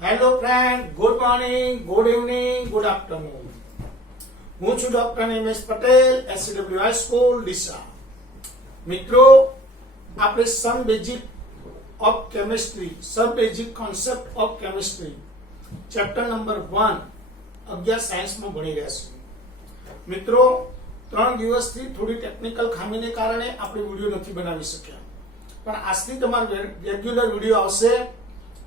Hello friend, good morning, good evening, good afternoon. હું છું doctor Nimesh Patel, SCW high school Deesa. મિત્રો, આપણે some basic of chemistry, some basic concept of chemistry chapter number 1 અગિયાર સાયન્સમાં ભણી રહ્યા છીએ. મિત્રો, 3 દિવસથી થોડી ટેકનિકલ ખામીને કારણે આપણે વિડીયો નથી બનાવી શક્યા, પણ આજથી તમારો રેગ્યુલર વિડીયો આવશે.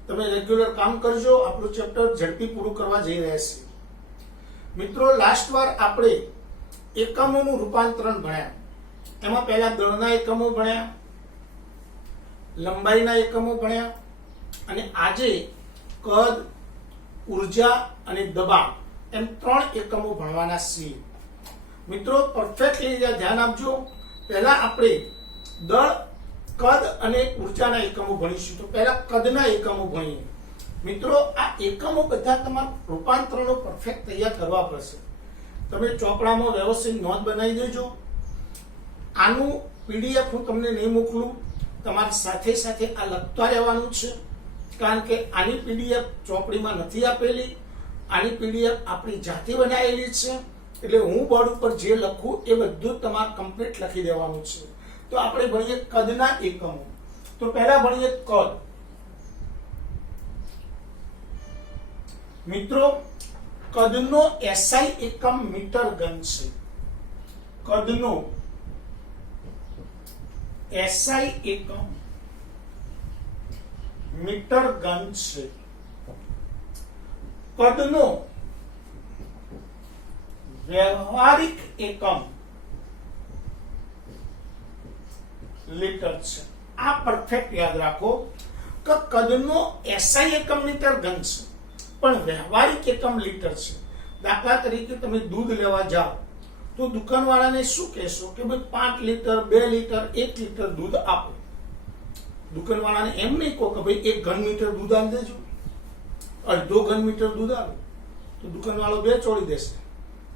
તમે રેગ્યુલર કામ કરજો. આપણું ચેપ્ટર ઝડપી પૂરું કરવા જઈ રહ્યા છીએ. મિત્રો, લાસ્ટ વાર આપણે એકમોનું રૂપાંતરણ ભણ્યા. એમાં પહેલા દળના એકમો ભણ્યા, લંબાઈના એકમો ભણ્યા, અને આજે કદ, ઉર્જા અને દબાણ એમ 3 એકમો ભણવાના છીએ. મિત્રો, પરફેક્ટલી ધ્યાન આપજો. પહેલા આપણે દળ, કદ અને ઉર્જાના એકમો ભણીશું. તો પહેલા કદના એકમો ભણીએ. મિત્રો, આ એકમો બધા તમારા રૂપાંતરણો પરફેક્ટ તૈયાર કરવા પડશે. તમે ચોપડામાં વ્યવસ્થિત નોંધ બનાવી દેજો. આનું PDF હું તમને નહીં મોકલું, તમારી સાથે સાથે આ લખતા રહેવાનું છે, કારણ કે આની PDF ચોપડીમાં નથી આપેલી. આની PDF આપણી જાતે બનાવેલી છે, એટલે હું બોર્ડ ઉપર જે લખું એ બધું તમારે કમ્પ્લીટ લખી દેવાનું છે. તો આપણે ભણીએ કદના એકમો. તો પહેલા ભણીએ કદ. મિત્રો, કદનો SI એકમ મીટર ઘન છે. કદનો SI એકમ મીટર ઘન છે. કદનો વ્યવહારિક એકમ લીટર છે. આ પરફેક્ટ યાદ રાખો કે કદનો SI એકમ મીટર ઘન છે, પણ વ્યવહારિક એકમ લીટર છે. દાખલા તરીકે તમે દૂધ લેવા જાઓ તો દુકાનવાળાને શું કહેશો કે ભાઈ 5 લીટર, 2 લીટર, 1 લીટર દૂધ આપો. દુકાનવાળાને એમ નહીં કહો કે ભાઈ 1 ઘન મીટર દૂધ આપી દેજો, અડધો ઘન મીટર દૂધ આપો. તો દુકાનવાળો બે ચોડી દેશે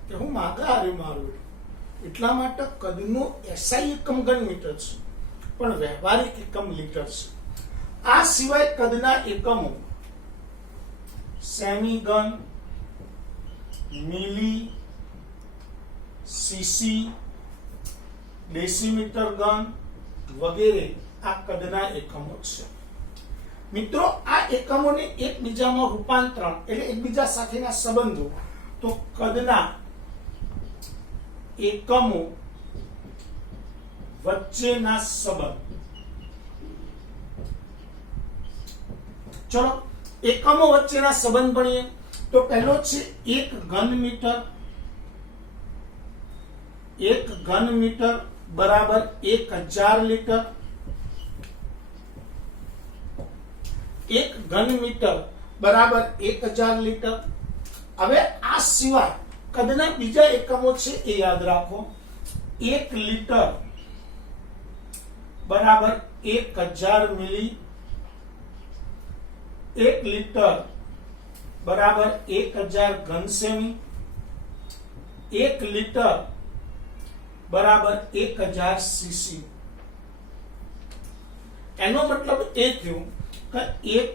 કે હું માગા હારે મારું. એટલા માટે કદનો SI એકમ ઘન મીટર છે, પણ વ્યવહારિક એકમ લીટર છે. આ સિવાય કદના એકમો સેમી ઘન, મિલી, સીસી, ડેસીમીટર ઘન વગેરે આ કદના એકમો છે. મિત્રો, આ એકમોને એકબીજામાં રૂપાંતરણ એટલે એકબીજા સાથેના સંબંધો. તો કદના એકમો વચ્ચેના સંબંધ. ચલો, એકમો વચ્ચેના સંબંધ ભણીએ. તો પહેલો છે 1 ઘન મીટર. 1 ઘન મીટર બરાબર 1000 લીટર. 1 ઘન મીટર બરાબર 1000 લીટર. હવે આ સિવાય કદના બીજા એકમો છે એ યાદ રાખો. 1 લીટર બરાબર 1000 મિલી. 1 લીટર બરાબર 1000 ઘન સેમી. 1 લીટર બરાબર 1000 સીસી. એનો મતલબ એ થયું કે 1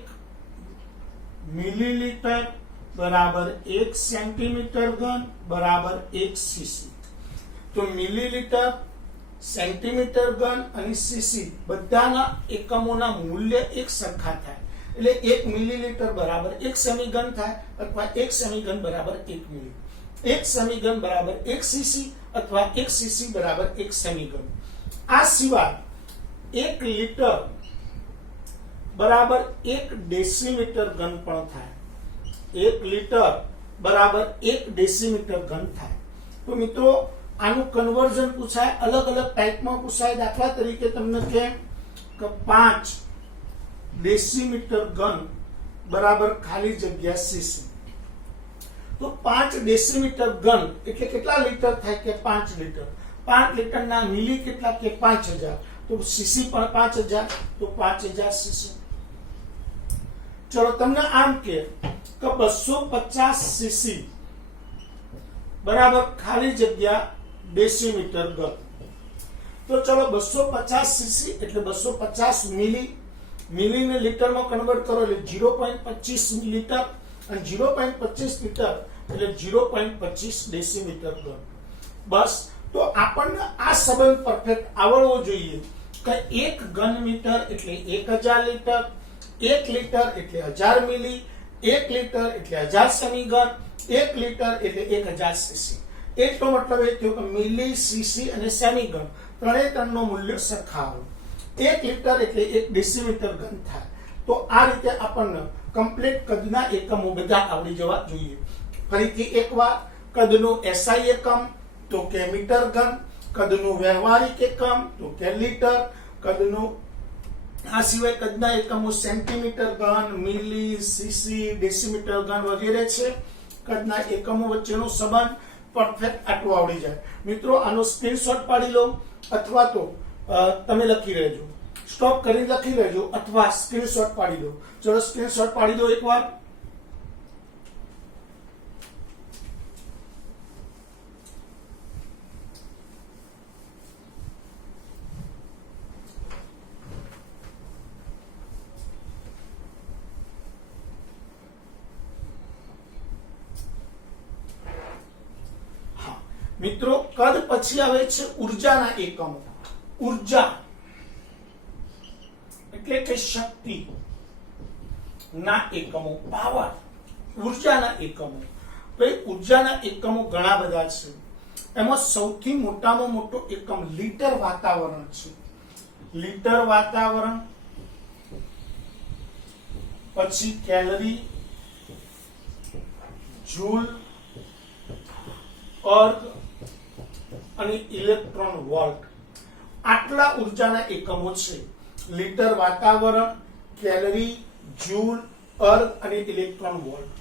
મિલીલીટર બરાબર 1 સેન્ટીમીટર ઘન બરાબર 1 સીસી. તો મિલીલીટર, સેન્ટીમીટર ઘન અને સીસી બધાના એકમોના મૂલ્ય એક સરખા થાય. એટલે 1 મિલીલીટર બરાબર 1 સેમી ઘન થાય, અથવા 1 સેમી ઘન બરાબર 1 મિલી. 1 સેમી ઘન બરાબર 1 સીસી, અથવા 1 સીસી બરાબર 1 સેમી ઘન. આ સિવાય 1 લીટર બરાબર 1 ડેસીમીટર ઘન પણ થાય. 1 લીટર બરાબર 1 ડેસીમીટર ઘન થાય. તો મિત્રો, આનું કન્વર્ઝન પૂછાય, અલગ અલગ ટાઈપમાં પૂછાય. દાખલા તરીકે તમને કહે કે 5 ડેસીમીટર ઘન બરાબર ખાલી જગ્યા સીસી. તો 5 ડેસીમીટર ઘન એટલે કેટલા લીટર થાય કે 5 લીટર. 5 લીટરના મિલી કેટલા કે 5000. તો સીસી પણ 5000, તો 5000 સીસી. ચલો, તમને આમ કે 250 સીસી બરાબર ખાલી જગ્યા ડેસીમીટર ઘન. તો ચલો, 250 સીસી એટલે 250 મિલી મિલી ને લીટરમાં કન્વર્ટ કરો એટલે 0.25 લીટર અને 0.25 લીટર એટલે 0.25 ડેસીમીટર ઘન. બસ, તો આપણને આ સંબંધ પરફેક્ટ આવડવો જોઈએ કે 1 ઘન મીટર એટલે 1000 લીટર, 1 લીટર એટલે 1000 મિલી, 1 લીટર એટલે 1000 સેમી ઘન, 1 લીટર એટલે 1000 સીસી. એટલો મતલબ એ થયો કે મિલી, સીસી અને સેમી ઘન ત્રણેય ત્રણનું મૂલ્ય સરખા હોય. 1 લીટર એટલે 1 ડેસીમીટર ઘન થાય. તો આ રીતે આપણને કમ્પ્લીટ કદના એકમો બધા આવડી જવા જોઈએ. ફરીથી એકવાર, કદનું એસઆઈ એકમ તો કે મીટર ઘન, કદનું વ્યવહારિક એકમ તો કે લીટર, કદનું આ સિવાય કદના એકમો સેન્ટીમીટર ઘન, મિલી, સીસી, ડેસીમીટર ઘન વગેરે છે. કદના એકમો વચ્ચેનો સંબંધ પરફેક્ટ આટલું આવડી જાય. મિત્રો, આનો સ્ક્રીનશોટ પાડી લો અથવા તો તમે લખી લેજો, સ્ટોપ કરીને લખી લેજો અથવા સ્ક્રીનશોટ પાડી લો. ચલો સ્ક્રીનશોટ પાડી દો એકવાર. મિત્રો, કદ પછી આવે છે ઉર્જાના એકમો. ઉર્જા એટલે કે શક્તિ ના એકમો, પાવર, ઉર્જાના એકમો. તો એ ઉર્જાના એકમો ઘણા બધા છે. એમાં સૌથી મોટામાં મોટો એકમ લીટર વાતાવરણ છે. લીટર વાતાવરણ, પછી કેલરી, જૂલ, અર્ગ અને ઇલેક્ટ્રોન વોલ્ટ. આટલા ઉર્જાના એકમો છે. લીટર વાતાવરણ, કેલરી, જૂલ, અર્ગ અને ઇલેક્ટ્રોન વોલ્ટ.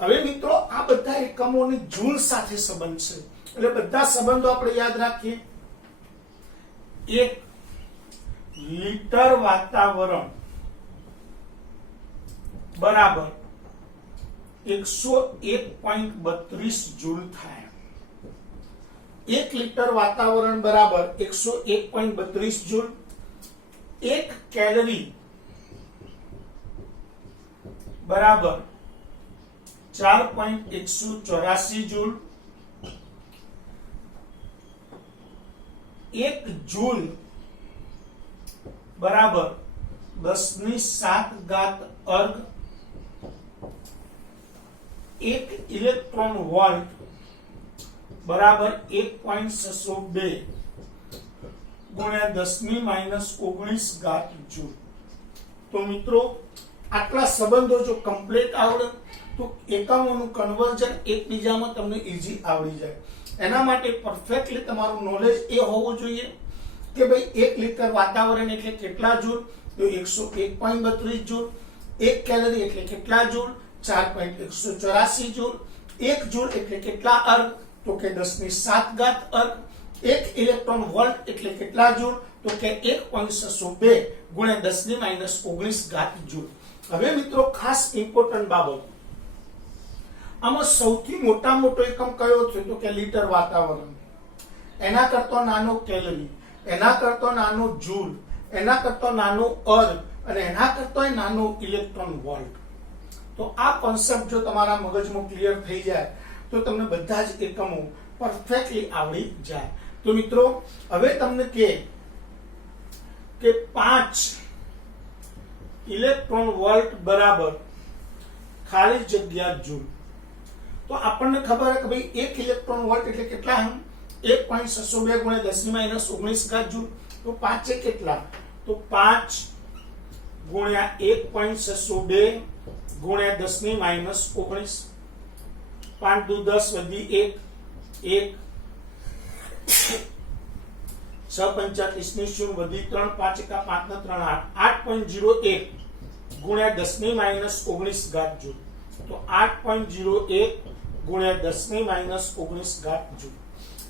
હવે મિત્રો, આ બધા એકમોને જૂલ સાથે સંબંધ છે. એટલે બધા સંબંધો આપણે યાદ રાખીએ. 1 લીટર વાતાવરણ બરાબર 101.32 જૂલ થાય. 1 લીટર વાતાવરણ બરાબર 101.32 જૂલ. 1 કેલરી બરાબર 4.184 જૂલ. 1 જૂલ બરાબર 10⁷ અર્ગ. 1 ઇલેક્ટ્રોન વોલ્ટ બરાબર 1.602 ગુણ્યા 10⁻⁻⁹ જૂલ. તો મિત્રો, આટલા સંબંધો જો કમ્પ્લીટ આવડે તો એકમોનું કન્વર્ઝન એકબીજામાં તમને ઈઝી આવડી જાય. એના માટે પરફેક્ટલી તમારું નોલેજ એ હોવું જોઈએ કે ભાઈ 1 લીટર વાતાવરણ એટલે કેટલા જૂલ, તો 101.32 જૂલ. 1 કેલરી એટલે કેટલા જૂલ, 4.184 જૂલ. 1 જૂલ એટલે કેટલા અર્ગ, તો કે 10⁷ અર્ગ. 1 ઇલેક્ટ્રોન વોલ્ટ એટલે કેટલા જૂલ, તો કે 1.602 ગુણ્યા 10⁻⁹ જૂલ. હવે મિત્રો, ખાસ ઇમ્પોર્ટન્ટ બાબત, આમાં સૌથી મોટો એકમ કયો છે, તો કે લીટર વાતાવરણ. એના કરતા નાનો કેલરી, એના કરતા નાનો જૂલ, એના કરતા નાનો અર્ગ અને એના કરતા નાનો ઇલેક્ટ્રોન વોલ્ટ. તો આ કોન્સેપ્ટ જો તમારા મગજમાં ક્લિયર થઈ જાય તો તમને બધા જ એકમો પરફેક્ટલી આવડી જાય. તો મિત્રો, હવે તમને કે 5 ઇલેક્ટ્રોન વોલ્ટ બરાબર ખાલી જગ્યા જૂલ. તો આપણને ખબર છે કે ભાઈ 1 ઇલેક્ટ્રોન વોલ્ટ એટલે કેટલા, 1.602 ગુણ્યા 10⁻⁹ જૂલ. તો 5 એ કેટલા, તો 5 ગુણ્યા 1.602 ગુણ્યા 10⁻⁹. 5 દુ 10 વધી 1 6 35 ની શૂન્ય વધી 3 5 એકા 5 ના 3 8.01 ગુણ્યા 10⁻⁹ જૂલ. તો 8.01 ગુણ્યા 10⁻⁹ જૂલ.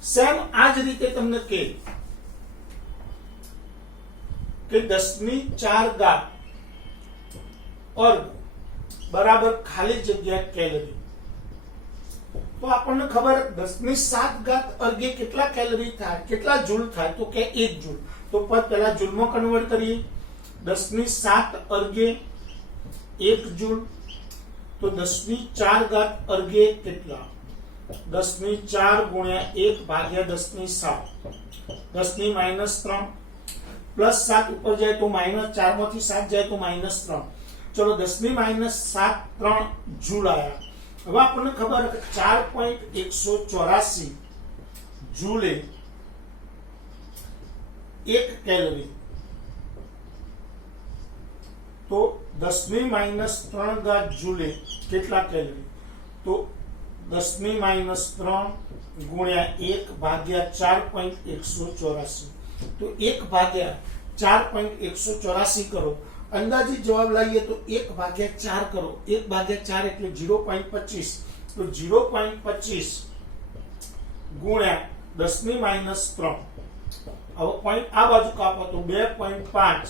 સેમ આ જ રીતે તમને કે 10⁴ અર્ગ બરાબર ખાલી જગ્યા કેલરી. તો આપણને ખબર 10⁷ અર્ગે કેટલા કેલરી થાય, કેટલા જૂલ થાય, તો કે 1 જૂલ. તો પહેલા જૂલમાં કન્વર્ટ કરીએ. 10⁷ अर्घे 1 जूल। तो 10⁴ अर्घे કેટલા? 10⁴ ગુણ્યા 1 ભાગ્યા 10⁷ 10⁻³ +7 ઉપર જાય તો -4 માંથી 7 જાય તો -3। चलो 10⁻7 3 जूल आया। હવે આપણને ખબર છે 4.184 જૂલે 1 કેલરી। तो 10⁻³ जूले કેટલા કેલરી? तो 10⁻³ ગુણ્યા 1 ભાગ્યા 4.184। तो 1 ભાગ્યા 4.184 करो, अंदाजित जवाब लाइए तो 1 भाग्या 4 करो। 1 भाग्या 4 એટલે 0.25। तो 0.25 गुण्या 10⁻3। अब पॉइंट आ बाजू कापो तो 2.5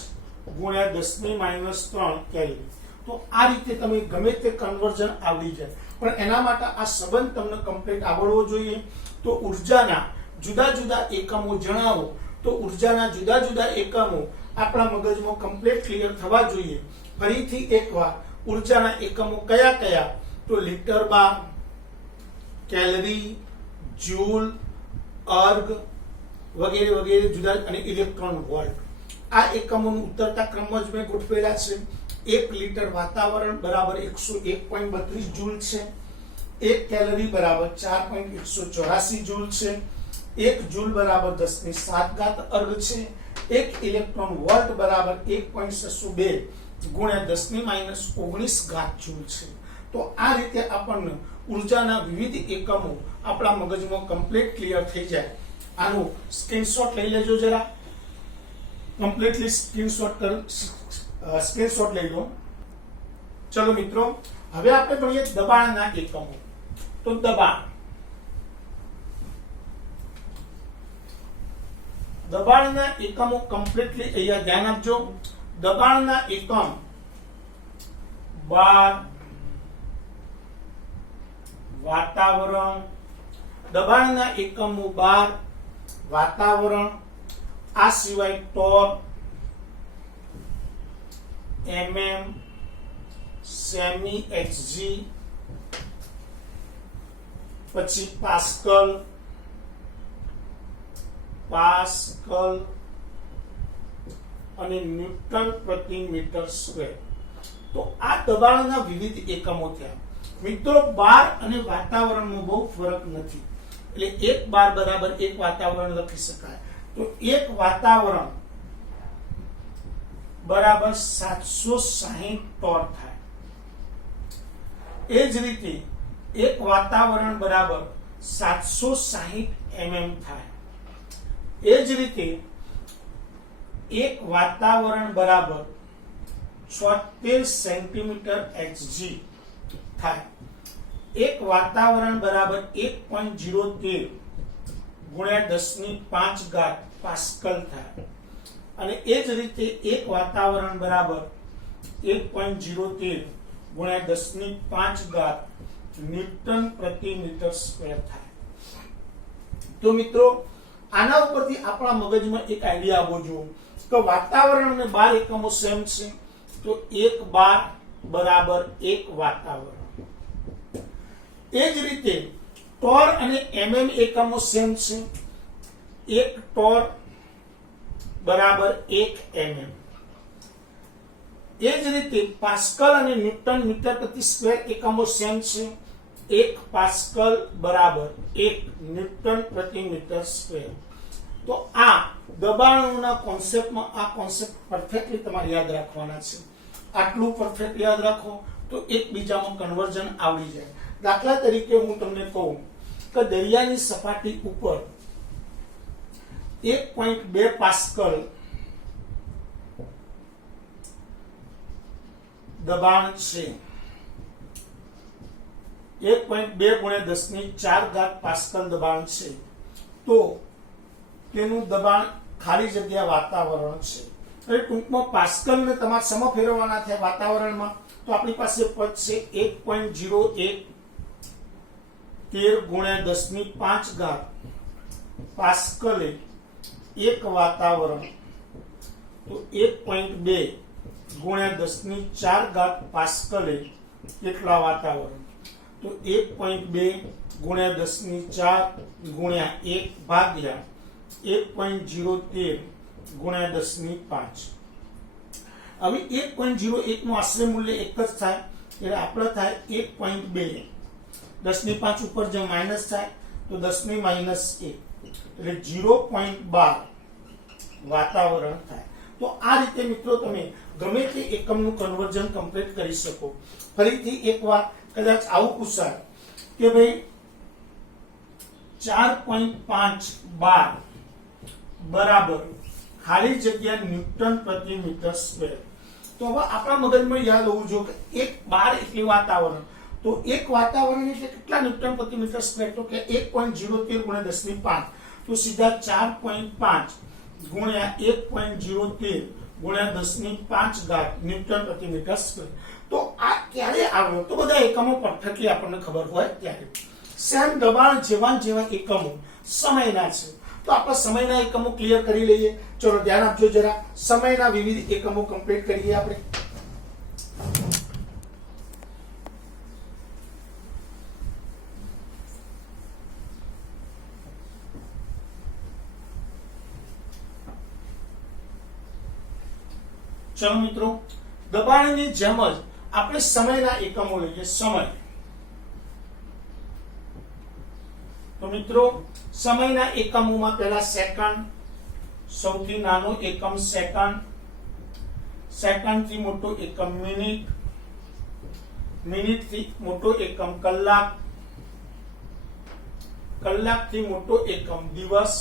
गुण्या 10⁻3 કેલરી। तो आ रीते તમે ગમે તે કન્વર્ઝન આવડી જાય, પણ એના માટે આ સંબંધ તમને કમ્પ્લીટ આવડવો જોઈએ। તો ઊર્જાના જુદા જુદા એકમો જણાવો। तो ऊर्जाना जुदा जुदा एकमो आपણા મગજમાં કમ્પ્લીટ ક્લિયર થવા જોઈએ। ફરીથી એકવાર ઊર્જાના એકમો કયા કયા? તો લિટર બાર, કેલરી, જૂલ, अर्ग वगैरह वगैरह जुदा અને ઇલેક્ટ્રોન વોલ્ટ। આ એકમોનું ઉતરતા ક્રમમાં જ મેં ગોઠવેલા છે। 1 લિટર વાતાવરણ બરાબર 101.32 જૂલ છે। 1 કેલરી બરાબર 4.184 જૂલ છે। 1 जूल बराबर 10⁷ अर्ग छे। 1 इलेक्ट्रॉन वोल्ट बराबर 1.602 गुण्या 10⁻19 जूल छे। तो आ रीते आपने ऊर्जाना विविध एकमो आपणा मगजमां कम्प्लीट क्लियर थई जाय। आनो स्क्रीनशॉट लई लेजो जरा, कम्प्लीटली स्क्रीनशॉट लई लो। चलो मित्रों, हवे आपणे भणीए दबाणना एकमो। तो दबाणना एकमो कम्प्लीटली अहींया ध्यान आपजो। दबाणना एकम बार, वातावरण। दबाणना एकमो बार, वातावरण। आ सिवाय टोर, mm, सेमी, hg, પછી પાસ્કલ, पास्कल અને ન્યૂટન પ્રતિ મીટર સ્ક્વેર। તો આ દબાણના વિવિધ એકમો થયા। મિત્રો બાર અને વાતાવરણમાં બહુ ફરક નથી, એટલે 1 બાર બરાબર 1 વાતાવરણ લખી શકાય। તો 1 વાતાવરણ બરાબર 760 ટોર થાય। એ જ રીતે 1 વાતાવરણ બરાબર 760 mm થાય। એ જ રીતે 1 વાતાવરણ બરાબર 76 સેન્ટીમીટર Hg થાય। 1 વાતાવરણ બરાબર 1.013 ગુણ્યા 10⁵ પાસ્કલ થાય। અને એ જ રીતે 1 વાતાવરણ બરાબર 1.013 ગુણ્યા 10⁵ ન્યૂટન પ્રતિ મીટર સ્ક્વેર થાય। તો મિત્રો આના ઉપરથી આપણા મગજમાં એક આઈડિયા આવવો જોઈએ કે વાતાવરણ અને બાર એકમો સેમ છે। તો 1 બાર બરાબર 1 વાતાવરણ। એ જ રીતે ટોર અને mm એકમો સેમ છે। 1 ટોર બરાબર 1 mm। એ જ રીતે પાસ્કલ અને ન્યૂટન મીટર પ્રતિ સ્ક્વેર એકમો સેમ છે। 1 પાસ્કલ બરાબર 1 ન્યૂટન પ્રતિ મીટર સ્ક્વેર। तो आ दबाणोना कॉन्सेप्ट में आ कॉन्सेप्ट परफेक्टली तमारे याद रखवाना छे। आटलू परफेक्ट याद रखो तो एक बीजा में कन्वर्जन आवड़ी जाए। दाखला तरीके हूँ तमने कहूं कि दरियानी सपाटी ऊपर 1.2 पास्कल दबाण छे। 1.2 गुण્યા 10⁴ पास्कल दबाण छे। तो તેનું દબાણ ખાલી જગ્યા વાતાવરણ છે। હવે ટૂંકમાં પાસ્કલ ને તમારે સમ ફેરવવાના થાય વાતાવરણમાં। તો આપણી પાસે પદ છે 1.01 13 ગુણ્યા 10⁵ પાસ્કલે 1 વાતાવરણ। તો 1.2 ગુણ્યા 10⁴ પાસ્કલે કેટલા વાતાવરણ? તો 1.2 ગુણ્યા 10⁴ ગુણ્યા 1 ભાગ્યા 1.013 ગુણ્યા 10⁵ હવે 1.01 નું આશરે મૂલ્ય એક જ થાય એટલે આપણે થાય 1.2 10⁵ ઉપર જે માઈનસ થાય તો 10⁻1 એટલે 0.12 વાતાવરણ થાય। તો આ રીતે મિત્રો તમે ગમે તે એકમનું કન્વર્ઝન કમ્પ્લીટ કરી શકો। ફરીથી એકવાર કદાચ આવું પૂછાય કે ભાઈ 4.5 બાર બરાબર ખાલી જગ્યા ન્યૂટન પ્રતિ મીટર સ્ક્વેર। તો હવે આપણા મગજમાં યાદ હોવું જોઈએ કે એક બાર એટલે વાતાવરણ, તો એક વાતાવરણ એટલે કેટલા ન્યૂટન પ્રતિ મીટર સ્ક્વેર? તો કે 1.013 ગુણ્યા 10⁵ તો સીધા 4.5 ગુણ્યા 1.013 ગુણ્યા 10⁵ ન્યૂટન પ્રતિ મીટર સ્ક્વેર। તો આ ક્યારે આવ્યો? તો બધા એકમો પરફેક્ટલી આપણને ખબર હોય ત્યારે। સેમ દબાણ જેવા એકમો સમયના છે, તો આપણે સમયના એકમો ક્લિયર કરી લઈએ। ચલો ધ્યાન આપજો જરા, સમયના વિવિધ એકમો કમ્પ્લીટ કરીએ આપણે। ચલો મિત્રો, દબાણની જેમ જ આપણે સમયના એકમો લઈએ। સમય, તો મિત્રો સમયના એકમોમાં પહેલા સેકન્ડ, સૌથી નાનો એકમ સેકન્ડ, સેકન્ડ થી મોટો એકમ મિનિટ, મિનિટ થી મોટો એકમ કલાક, કલાક થી મોટો એકમ દિવસ,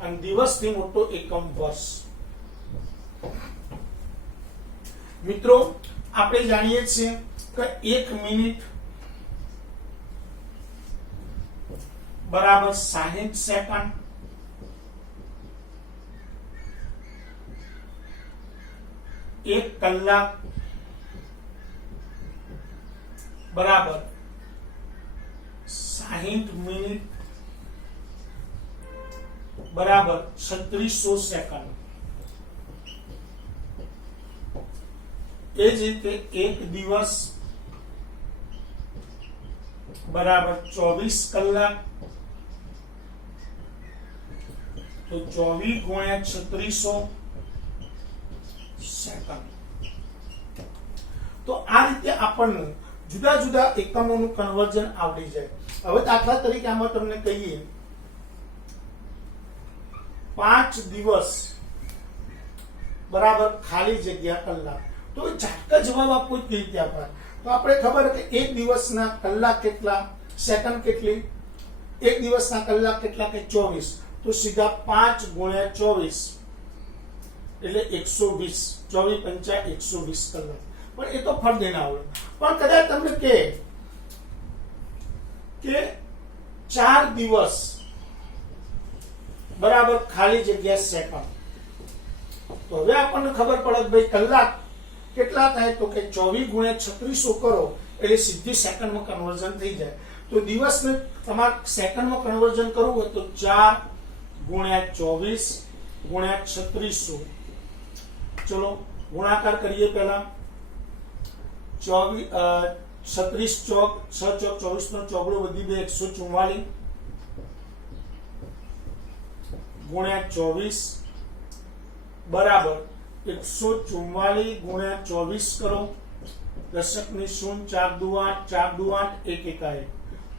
અને દિવસ થી મોટો એકમ વર્ષ। મિત્રો આપણે જાણીએ છીએ કે 1 મિનિટ બરાબર 60 સેકન્ડ, 1 કલાક બરાબર 60 મિનિટ બરાબર 3600 સેકન્ડ। એ જ રીતે 1 દિવસ બરાબર 24 કલાક, તો 24 ગુણ્યા 3600 સેકન્ડ। તો આ રીતે આપણને જુદા જુદા એકમોનું કન્વર્ઝન આવડી જાય। હવે દાખલા તરીકે આમાં તમને કહીએ 5 દિવસ બરાબર ખાલી જગ્યા કલાક, તો ઝાટકા જવાબ આપવો કેવી રીતે આપવા? તો આપણે ખબર કે એક દિવસના કલાક કેટલા, સેકન્ડ કેટલી, એક દિવસના કલાક કેટલા કે 24, તો સીધા 5 ગુણ્યા 24 એટલે 120, 24 × 5 120 કલાક। પણ એ તો ફળ દેના આવડે। પણ કદાચ તમને કે 4 દિવસ બરાબર ખાલી જગ્યા સેકન્ડ, તો હવે આપણને ખબર પડે કે ભાઈ કલાક કેટલા થાય? તો કે 24 ગુણ્યા 3600 કરો એટલે સીધી સેકન્ડમાં કન્વર્ઝન થઈ જાય। તો દિવસને તમારે સેકન્ડમાં કન્વર્ઝન કરવું હોય તો 4 ગુણ્યા 24 ગુણ્યા 3600, ચલો ગુણાકાર કરીએ। પહેલા 24 36 ચોક 6 ચોક 24 નો ચોગડો વધી 2 144 ગુણ્યા 24 બરાબર 144 ગુણ્યા 24 કરો, દશકની શૂન્ય 4 દુ 8, 4 દુ 8 1 એકા 1,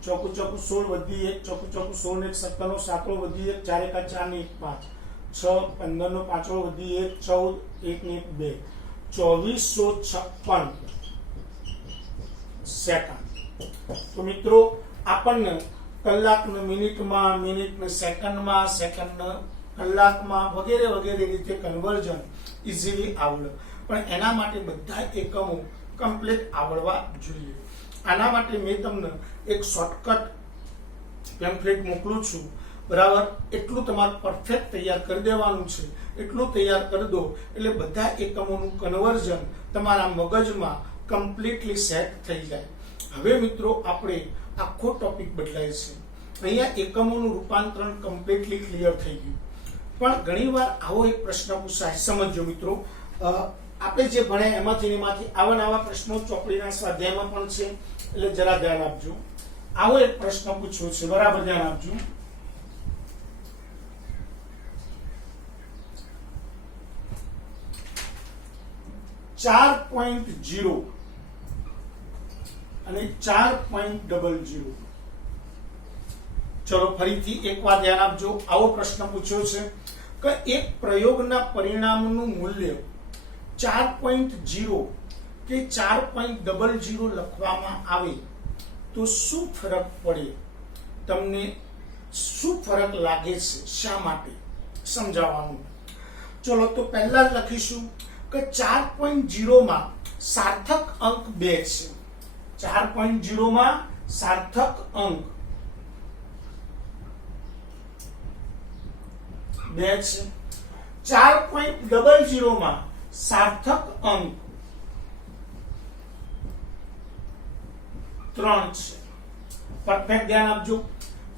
ચોકુ ચોકુ 16 વધી 1, ચોકુ ચોકુ 16 ને 1 57 7 વધી 1, 4 એકા 4 ને 1 5, 6 15 નો 5 વધી 1 14 1 ને 2, 2456 સેકન્ડ। તો મિત્રો આપણને કલાકને મિનિટમાં, મિનિટને સેકન્ડમાં, સેકન્ડને કલાકમાં વગેરે વગેરે રીતે કન્વર્ઝન ઇઝીલી આવડે। પણ એના માટે બધા એકમો કમ્પ્લીટ આવડવા જોઈએ। આના માટે મેં તમને એક શોર્ટકટ પેમ્ફલેટ મોકલું છું, બરાબર? એટલું તમારે પરફેક્ટ તૈયાર કરી દેવાનું છે। એટલું તૈયાર કરી દો એટલે બધા એકમોનું કન્વર્ઝન તમારા મગજમાં કમ્પ્લીટલી સેટ થઈ જાય। હવે મિત્રો આપણે આખો ટોપિક બદલાય છે। અહીંયા એકમોનું રૂપાંતરણ કમ્પ્લીટલી ક્લિયર થઈ ગયું। પણ ઘણીવાર આવો એક પ્રશ્ન પૂછાય. સમજો મિત્રો, આપણે જે ભણ્યા એમાંથી આવા નવા પ્રશ્નો ચોપડીના સ્વાધ્યાયમાં પણ છે, એટલે જરા ધ્યાન આપજો. આવો એક પ્રશ્ન પૂછ્યો છે, બરાબર ધ્યાન આપજો. .0 અને 4.00. ચલો ફરીથી એકવાર ધ્યાન આપજો. આવો પ્રશ્ન પૂછ્યો છે કે એક પ્રયોગના પરિણામનું મૂલ્ય 4.0 કે 4.00 લખવામાં આવે તો શું ફરક પડે? તમને શું ફરક લાગે છે? શા માટે? સમજાવવાનું. ચલો તો પહેલા જ લખીશું કે 4.0 માં સાર્થક અંક 2 છે. 4.0 માં સાર્થક અંક 2 છે. 4.00 માં સાર્થક અંક 3 છે. પરફેક્ટ ધ્યાન આપજો.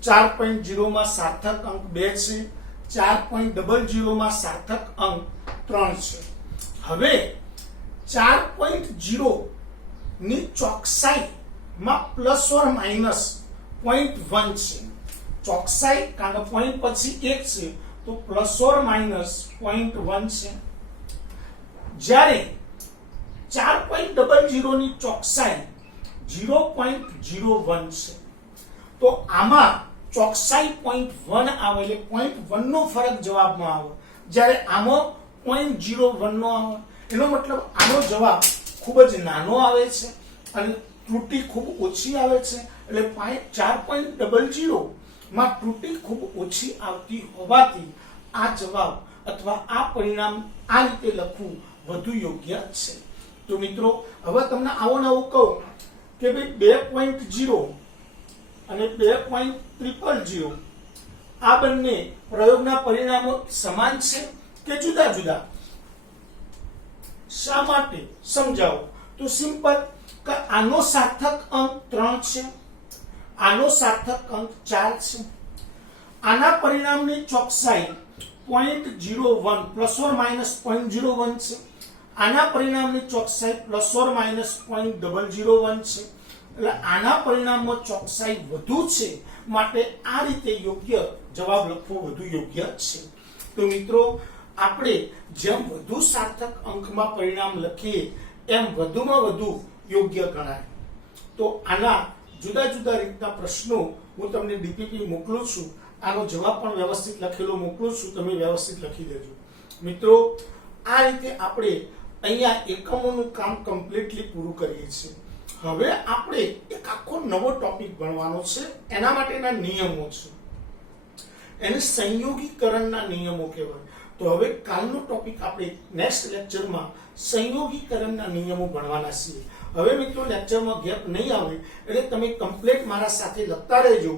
4.0 માં સાર્થક અંક 2 છે. 4.00 માં સાર્થક અંક 3 છે. હવે 4.0 ની ચોકસાઈમાં પ્લસ ઓર માઇનસ 0.1 છે. ચોકસાઈ કારણ પોઈન્ટ પછી 1 છે તો પ્લસ ઓર માઇનસ 0.1 છે. જ્યારે 4.00 ની ચોકસાઈ 0.01 છે. તો આમાં ચોકસાઈ 0.1 આવે એટલે 0.1 નો ફરક જવાબમાં આવે, જ્યારે આમાં 0.01 નો આવે. એનો મતલબ આનો જવાબ ખૂબ જ નાનો આવે છે અને ત્રુટિ ખૂબ ઓછી આવે છે. એટલે 4.00 માં ત્રુટિ ખૂબ ઓછી આવતી હોવાથી આ જવાબ અથવા આ પરિણામ આ રીતે લખવું વધુ યોગ્ય છે. તો મિત્રો, હવે તમને આવો નવું કહું કે ભાઈ 2.0 અને 2.000 આ બંને પ્રયોગના પરિણામો સમાન છે કે જુદા જુદા? શા માટે? સમજાવો. તો સિમ્પલ કે આનો સાર્થક અંક 3 છે, આનો સાર્થક અંક 4 છે. આના પરિણામની ચોકસાઈ 0.01 પ્લસ ઓર માઇનસ 0.01 છે. આના પરિણામની ચોકસાઈ પ્લસ ઓર માઇનસ 0.001 છે. એટલે આના પરિણામમાં ચોકસાઈ વધુ છે, માટે આ રીતે યોગ્ય જવાબ લખવો વધુ યોગ્ય છે. તો મિત્રો, આપણે જેમ વધુ સાર્થક અંકમાં પરિણામ લખીએ એમ વધુમાં વધુ યોગ્ય ગણાય. તો આના જુદા જુદા રીતના પ્રશ્નો હું તમને ડીપીપી મોકલું છું. આનો જવાબ પણ વ્યવસ્થિત લખેલો મોકલું છું, તમે વ્યવસ્થિત લખી દેજો. મિત્રો, આ રીતે આપણે અહીંયા એકમોનું કામ કમ્પ્લીટલી પૂરું કરીએ છીએ. હવે આપણે એક આખો નવો ટોપિક ભણવાનો છે. એના માટેના નિયમો છે, એને સંયોગીકરણના નિયમો કહેવાય. તો હવે કાલનો ટોપિક આપણે નેક્સ્ટ લેક્ચરમાં સંયોગીકરણના નિયમો ભણવાના છીએ. હવે મિત્રો, લેક્ચરમાં ગેપ નહીં આવે એટલે તમે કમ્પ્લીટ મારા સાથે લખતા રહેજો.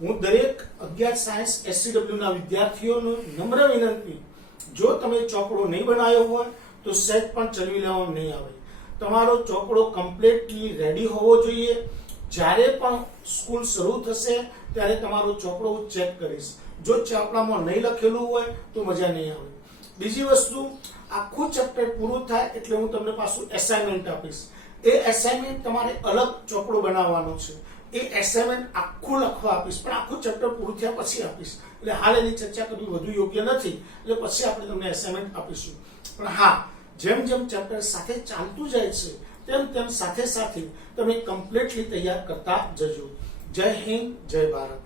હું દરેક 11 સાયન્સ SCW ના વિદ્યાર્થીઓનો નમ્ર વિનંતી, જો તમે ચોપડો નહીં બનાવ્યો હોય તો સહેજ પણ ચલવી લેવામાં નહીં આવે. તમારો ચોપડો કમ્પ્લીટલી રેડી હોવો જોઈએ. જ્યારે પણ સ્કૂલ શરૂ થશે ત્યારે તમારો ચોપડો હું ચેક કરીશ. જો ચોપડામાં નહીં લખેલું હોય તો મજા નહીં આવે. બીજી વસ્તુ, આખું ચેપ્ટર પૂરું થાય એટલે હું તમને પાછું એસાઇનમેન્ટ આપીશ. એ એસાઇનમેન્ટ તમારે અલગ ચોપડો બનાવવાનો છે. એ એસાઇનમેન્ટ આખું લખવા આપીશ, પણ આખું ચેપ્ટર પૂરું થયા પછી આપીશ. એટલે હાલ એની ચર્ચા કરવી વધુ યોગ્ય નથી, એટલે પછી આપણે તમને એસાઇનમેન્ટ આપીશું. પણ હા, જેમ જેમ ચેપ્ટર સાથે ચાલતું જાય છે તેમ તેમ સાથે સાથે તમે કમ્પ્લીટલી તૈયાર કરતા જજો. જય હિન્દ, જય ભારત.